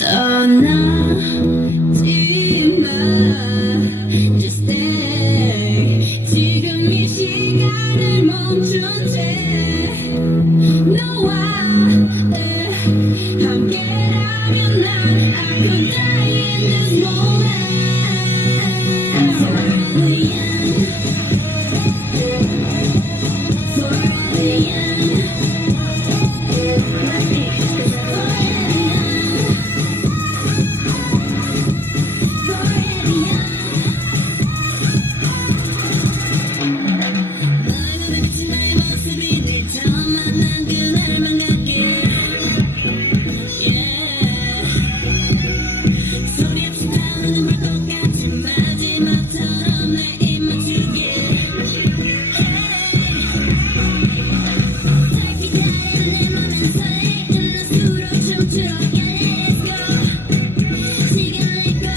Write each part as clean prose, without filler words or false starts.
떠나지 마. Just stay. 지금 이 시간을 멈춘 채 너와 함께라면 난 I could die in this moment. Forever young, forever young, forever young. 너가 비친 나의 모습이 늘 처음 만난 그날만 같게. 소리 없이 타오르는 불꽃 같은 마지막처럼 내 입 맞추게. 날 기다리는 내 맘은 설레는 나 수로 춤추러 Let's go. 지금 let go.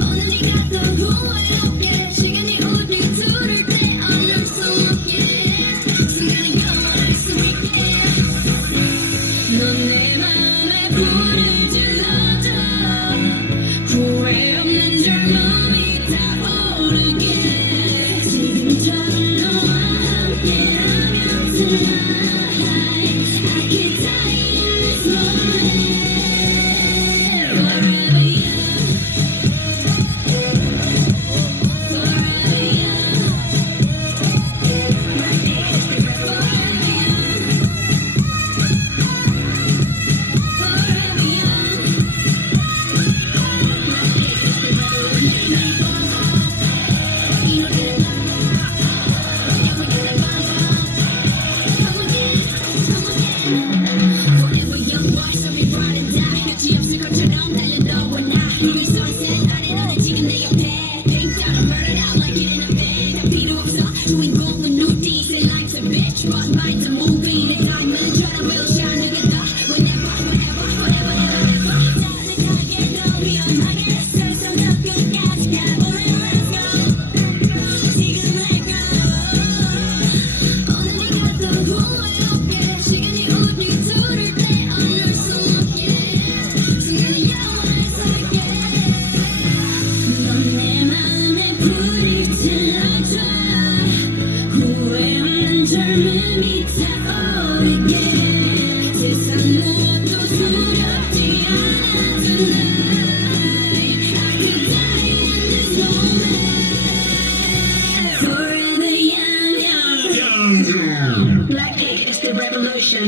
오늘 네가 또 후회롭게 시간이 우리 둘을 떼어낼 수 없게. 순간이 영원할 수 있게. 넌 내 마음에 불을 질러줘. 후회 없는 젊음이 타오르게. 지금처럼 너와 함께라면 tonight I could die in this moment. Forever young, forever young, forever young. Forever young boy, so we ride and die. 끝이 없을 것처럼 달려 너와 나. 우리 sunset 아래 너는 지금 내 옆에. Paint down and burn it out like it in a bag. 다 필요 없어 주인공은 누디. Say life's a bitch, but mine's a movie. 내 diamond처럼 we'll shine together. Whenever, wherever, whatever, never, never. 따뜻하게 더 위험하게 세상과 끝까지 가보래. Let's go. 지금 let go. 오늘 네가 또 후회롭게 시간이 우리 둘을 떼어낼 수 없게. 순간이 영원할 수 있게. 넌 내 마음에 불을 질러줘. 후회 없는 젊음이 타오르게. 세상 무엇도 두렵지 않아 tonight. I could die in this moment. Forever young, young. Black ink is the revolution.